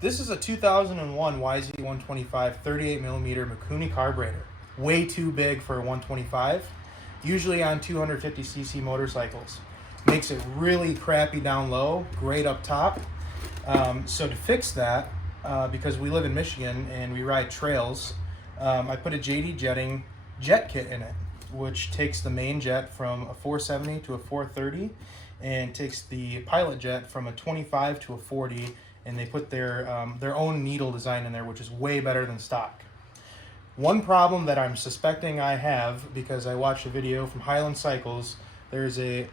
This is a 2001 YZ125 38 millimeter Mikuni carburetor. Way too big for a 125. Usually on 250cc motorcycles. Makes it really crappy down low, great up top. So to fix that, because we live in Michigan and we ride trails, I put a JD Jetting jet kit in it, which takes the main jet from a 470 to a 430 and takes the pilot jet from a 25 to a 40, and they put their own needle design in there, which is way better than stock. One problem that I'm suspecting I have, because I watched a video from Highland Cycles, there's a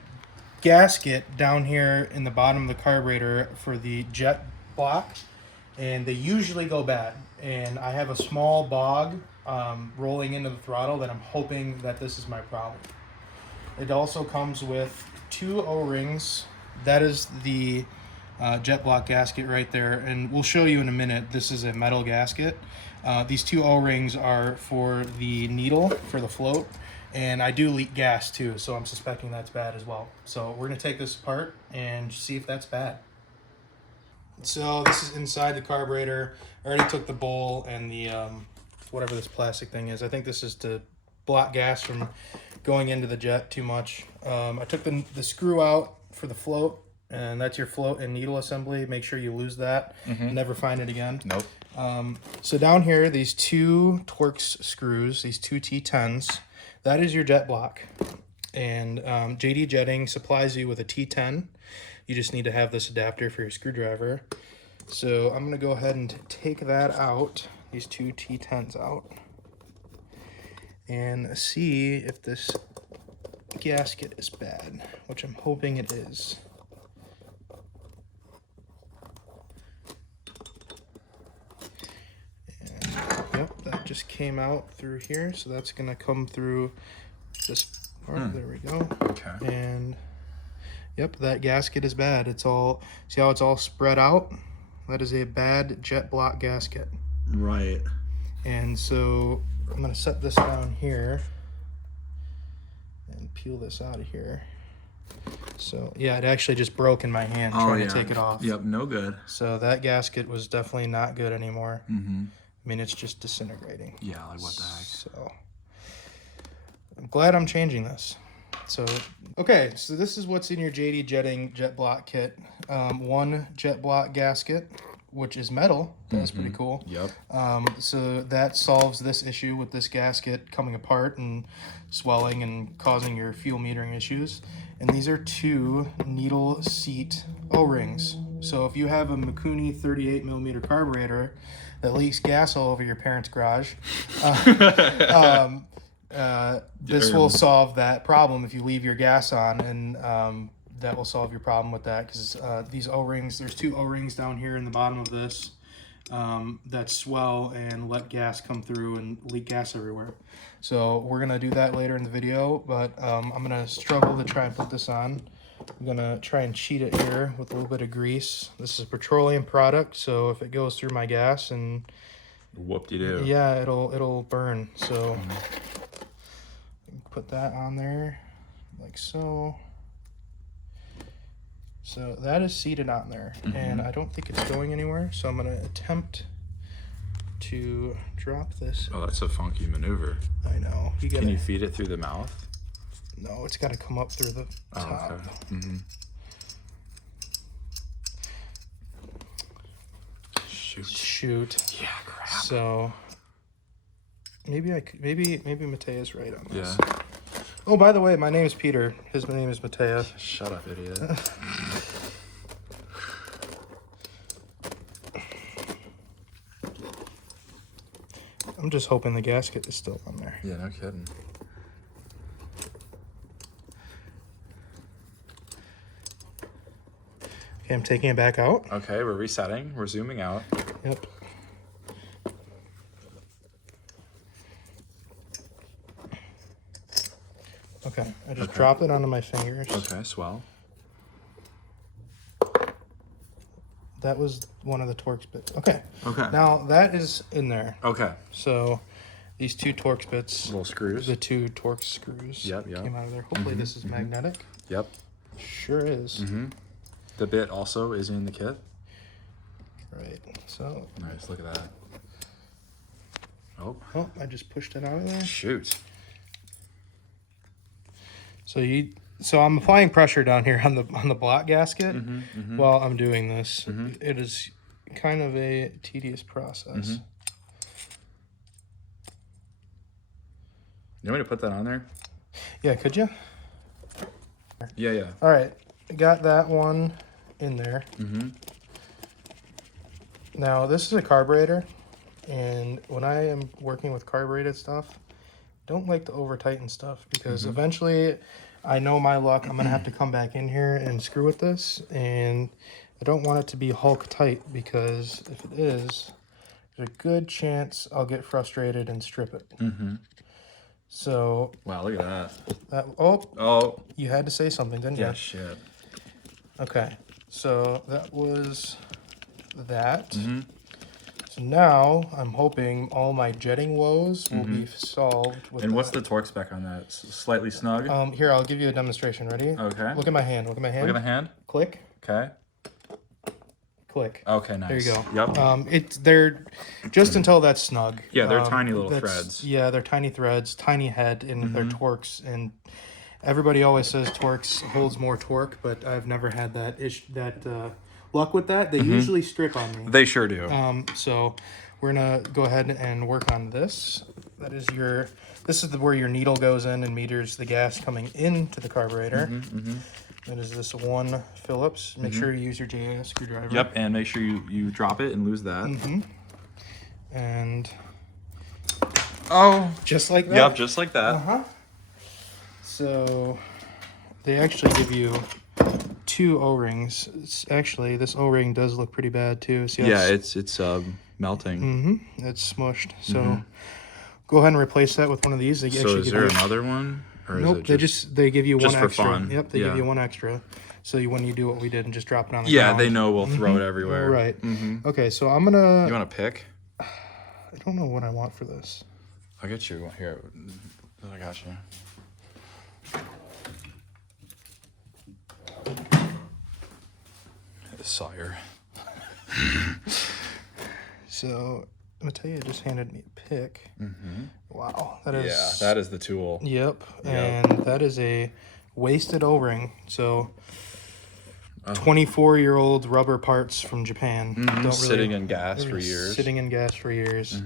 gasket down here in the bottom of the carburetor for the jet block, and they usually go bad. And I have a small bog rolling into the throttle that I'm hoping that this is my problem. It also comes with 2 O-rings. That is the jet block gasket right there, and we'll show you in a minute. This is a metal gasket. These 2 O-rings are for the needle for the float, and I do leak gas too, so I'm suspecting that's bad as well. So we're gonna take this apart and see if that's bad. So this is inside the carburetor. I already took the bowl and the whatever this plastic thing is. I think this is to block gas from going into the jet too much. I took the screw out for the float, and that's your float and needle assembly. Make sure you lose that. Never find it again. Nope. So down here, these 2 Torx screws, these 2 T10s, that is your jet block. And JD Jetting supplies you with a T10. You just need to have this adapter for your screwdriver. So I'm gonna go ahead and take that out, these 2 T10s out, and see if this gasket is bad, which I'm hoping it is. Yep, that just came out through here, so that's gonna come through this part. There we go. Okay. And yep, that gasket is bad. It's all, see how it's all spread out? That is a bad jet block gasket. Right. And so I'm gonna set this down here and peel this out of here. So yeah, it actually just broke in my hand trying to take it off. Yep, no good. So that gasket was definitely not good anymore. I mean, it's just disintegrating. Yeah, like what the heck? So I'm glad I'm changing this. So, okay, so this is what's in your JD Jetting jet block kit. 1 jet block gasket, which is metal. That's pretty cool. Yep. So that solves this issue with this gasket coming apart and swelling and causing your fuel metering issues. And these are 2 needle seat O-rings. So if you have a Mikuni 38 millimeter carburetor that leaks gas all over your parents' garage, this will solve that problem if you leave your gas on, and that will solve your problem with that, because these O-rings, there's 2 O-rings down here in the bottom of this that swell and let gas come through and leak gas everywhere. So we're gonna do that later in the video, but I'm gonna struggle to try and put this on. I'm gonna try and cheat it here with a little bit of grease. This is a petroleum product, so if it goes through my gas, and whoop-de-doo. yeah, it'll burn. So put that on there like so. So that is seated on there, and I don't think it's going anywhere, so I'm gonna attempt to drop this. Oh, that's a funky maneuver. I know. Can you feed it through the mouth? No, it's got to come up through the top. Okay. Shoot. Yeah, crap. So maybe Matea's right on this. Yeah. Oh, by the way, my name is Peter. His name is Matea. Shut up, idiot. I'm just hoping the gasket is still on there. Yeah, no kidding. Okay, I'm taking it back out. Okay, we're resetting. We're zooming out. Yep. Okay, I just dropped it onto my fingers. Okay, swell. That was one of the Torx bits. Okay. Okay. Now that is in there. Okay. So these 2 Torx bits, Little screws. the 2 Torx screws Yep. came out of there. Hopefully this is magnetic. Yep. Sure is. The bit also is in the kit. Right. So. Nice. Look at that. Oh. Oh, I just pushed it out of there. Shoot. So I'm applying pressure down here on the block gasket while I'm doing this. It is kind of a tedious process. You want me to put that on there? Yeah, could you? Yeah, yeah. All right, got that one in there. Now this is a carburetor, and when I am working with carbureted stuff, don't like to over tighten stuff because eventually, I know my luck, I'm gonna have to come back in here and screw with this, and I don't want it to be Hulk tight because if it is, there's a good chance I'll get frustrated and strip it. So. Wow, look at that. Oh, you had to say something, didn't you? Yeah, shit. Okay, so that was that. So now I'm hoping all my jetting woes will be solved. With And what's the torque spec on that? Slightly snug? Here, I'll give you a demonstration. Ready? Okay. Look at my hand. Look at my hand. Look at the hand. Click. Okay. Click. Okay, nice. There you go. Yep. They're just until that's snug. Yeah, they're tiny little threads. Yeah, they're tiny threads, tiny head, and they're torques. And everybody always says torques holds more torque, but I've never had that luck with that. They usually strip on me. They sure do. So we're gonna go ahead and work on this. This is where your needle goes in and meters the gas coming into the carburetor. That is this one Phillips. Make sure you use your JS screwdriver. Yep, and make sure you drop it and lose that. And oh, just like that. Yep, just like that. So they actually give you 2 O-rings. Actually, this O-ring does look pretty bad too. See how Yeah, it's melting. it's smushed. So go ahead and replace that with one of these. They So actually is give there you, another one? Or nope, is it they give you just one for extra. fun? Yep, they give you one extra. So when you do what we did and just drop it on the Yeah, ground. they know we'll throw it everywhere. Right. Okay, so I'm gonna. You want to pick? I don't know what I want for this. I'll get you here. I got you. The Sawyer. So I'm gonna tell you, it just handed me a pick. Wow, that is. Yeah, that is the tool. Yep, and that is a wasted O-ring. So 24-year-old rubber parts from Japan. Sitting in gas for years. Sitting in gas for years.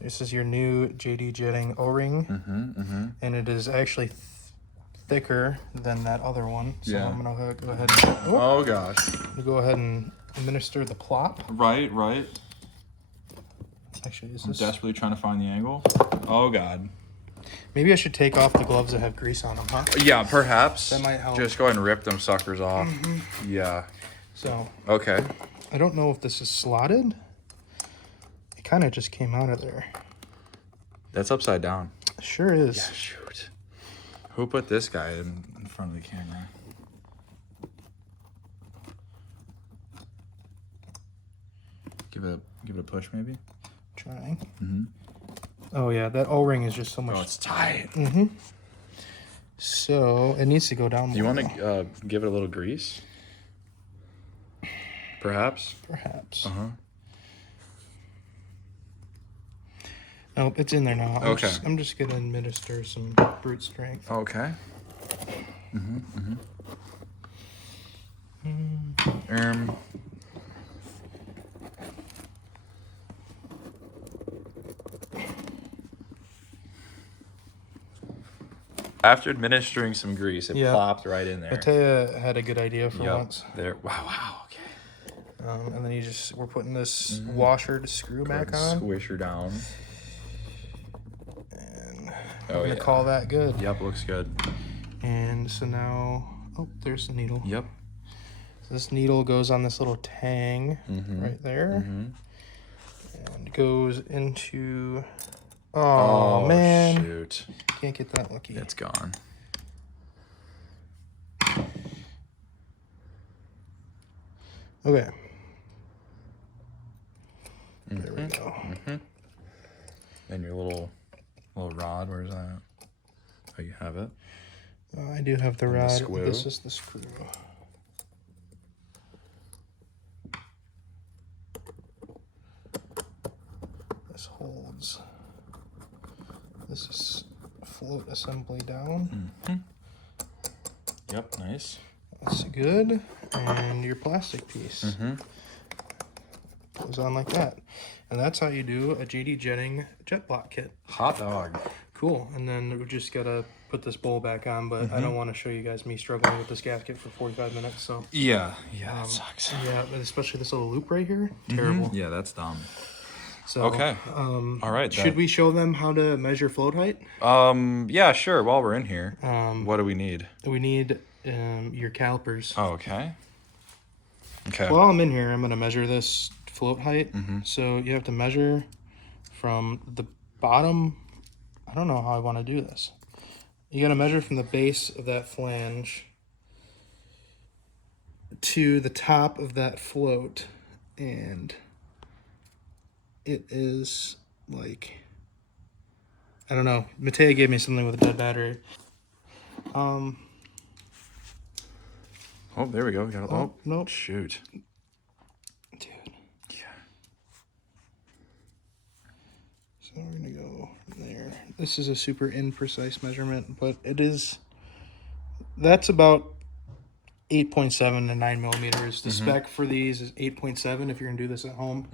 This is your new JD Jetting O-ring, and it is actually thicker than that other one. So I'm gonna go ahead. And, oh gosh. Go ahead and administer the plop. Right. Actually, is I'm this? desperately trying to find the angle. Oh god. Maybe I should take off the gloves that have grease on them, huh? Yeah, perhaps. That might help. Just go ahead and rip them suckers off. Yeah. So. Okay. I don't know if this is slotted. It kind of just came out of there. That's upside down. Sure is. Yeah, shoot. Who put this guy in front of the camera? Give it a push, maybe. Trying. Oh yeah, that O-ring is just so much. Oh, it's tight. So it needs to go down more. Do you want to give it a little grease? Perhaps. Perhaps. Nope, it's in there now. I'm just gonna administer some brute strength. Okay. After administering some grease, it plopped right in there. Mattea had a good idea for once. There. Wow. Okay. And then we're putting this washer to screw back on. Squish her down. And we're gonna call that good. Yep, looks good. And so now, there's the needle. Yep. So this needle goes on this little tang right there. And goes into. Oh man. Shoot. Can't get that lucky. It's gone. Okay. There we go. And your little rod, where's that? Oh, you have it? I do have the rod. screw. This is the screw. this holds. This is float assembly down. Yep, nice. That's good. And your plastic piece goes on like that. And that's how you do a JD Jetting jet block kit. Hot dog. Cool. And then we just gotta put this bowl back on, but I don't want to show you guys me struggling with this gasket for 45 minutes. So Yeah, that sucks. yeah, but especially this little loop right here, terrible. Yeah, that's dumb. So Okay. All right. should we show them how to measure float height? Yeah, sure. While we're in here, what do we need? We need your calipers. Oh, okay. Okay. While I'm in here, I'm gonna measure this float height. So you have to measure from the bottom. I don't know how I want to do this. You got to measure from the base of that flange to the top of that float, and it is like, I don't know. Matea gave me something with a dead battery. Oh, there we go. We got it. Oh, nope. Shoot. Dude. Yeah. So we're gonna go from there. This is a super imprecise measurement, but it is. That's about 8.7 to 9 millimeters. The spec for these is 8.7 if you're gonna do this at home.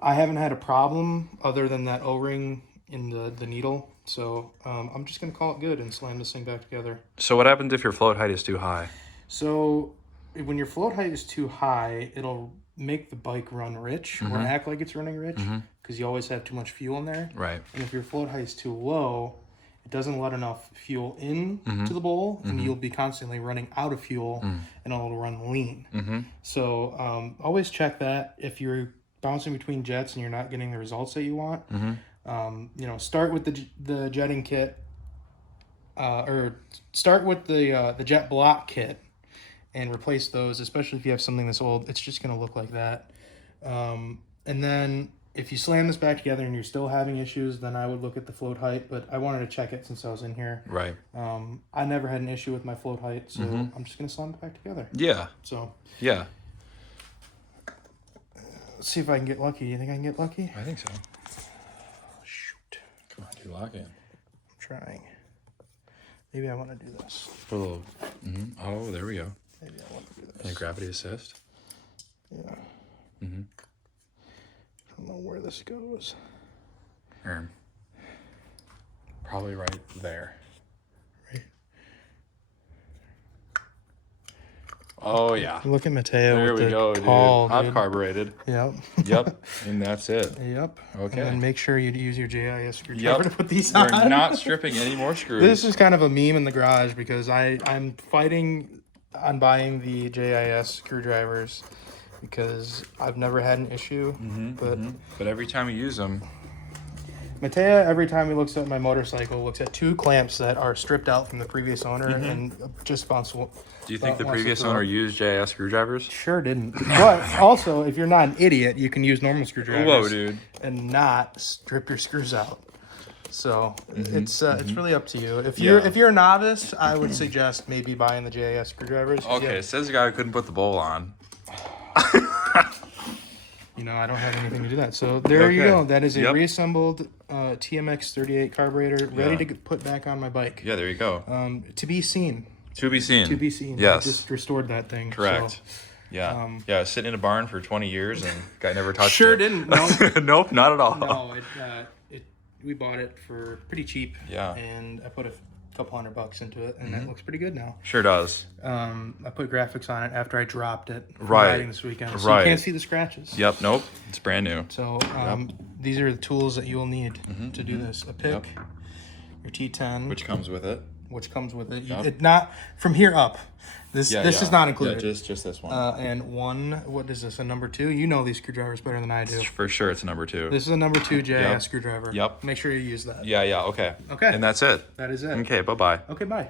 I haven't had a problem other than that O-ring in the needle, so I'm just gonna call it good and slam this thing back together. So what happens if your float height is too high? So when your float height is too high, it'll make the bike run rich or act like it's running rich because you always have too much fuel in there. Right. And if your float height is too low, it doesn't let enough fuel in to the bowl, and you'll be constantly running out of fuel, and it'll run lean. So always check that. If you're bouncing between jets and you're not getting the results that you want, start with the jetting kit, or start with the jet block kit, and replace those. Especially if you have something that's old, it's just gonna look like that. And then if you slam this back together and you're still having issues, then I would look at the float height. But I wanted to check it since I was in here. Right. I never had an issue with my float height, so I'm just gonna slam it back together. Yeah. So Yeah. let's see if I can get lucky. You think I can get lucky? I think so. Shoot. Come on, you lock in. I'm trying. Maybe I want to do this. For a little. Oh, there we go. Maybe I want to do this. And gravity assist. Yeah. I don't know where this goes. Probably right there. Right. Oh yeah. Look at Matea There with we the go, call, dude. Hot dude. carbureted. Yep. Yep. And that's it. Yep. Okay. And then make sure you use your JIS screwdriver to put these We're on. not stripping any more screws. This is kind of a meme in the garage because I'm fighting on buying the JIS screwdrivers because I've never had an issue. But every time you use them, Matea, every time he looks at my motorcycle, looks at two clamps that are stripped out from the previous owner and just wants to. do you think the previous owner used JIS screwdrivers? Sure didn't. But also, if you're not an idiot, you can use normal screwdrivers. Whoa, dude. And not strip your screws out. So it's really up to you. If you're a novice, I would suggest maybe buying the JIS screwdrivers. Okay, says the guy who couldn't put the bowl on. I don't have anything to do that. So there you Okay. go. That is a Yep. reassembled TMX 38 carburetor ready to put back on my bike. Yeah, there you go. To be seen. To be seen. To be seen. Yes. I just restored that thing. Correct. So, Yeah. Sitting in a barn for 20 years and guy never touched sure it. didn't. No. Nope, not at all. No, we bought it for pretty cheap. Yeah. And I put a couple $100 into it, and that looks pretty good now. Sure does. I put graphics on it after I dropped it from Right. riding this weekend, so Right. you can't see the scratches. Yep, nope. It's brand new. So these are the tools that you'll need to do this: a pick, your T10, Which comes with it. which comes with it. Yep. It not from here up. This is not included. Yeah, just this one. And what is this? A number 2? You know these screwdrivers better than I do. For sure, it's a number 2. This is a number 2 JIS Yep. screwdriver. Yep. Make sure you use that. Yeah, okay. Okay. And that's it. That is it. Okay, bye-bye. Okay, bye.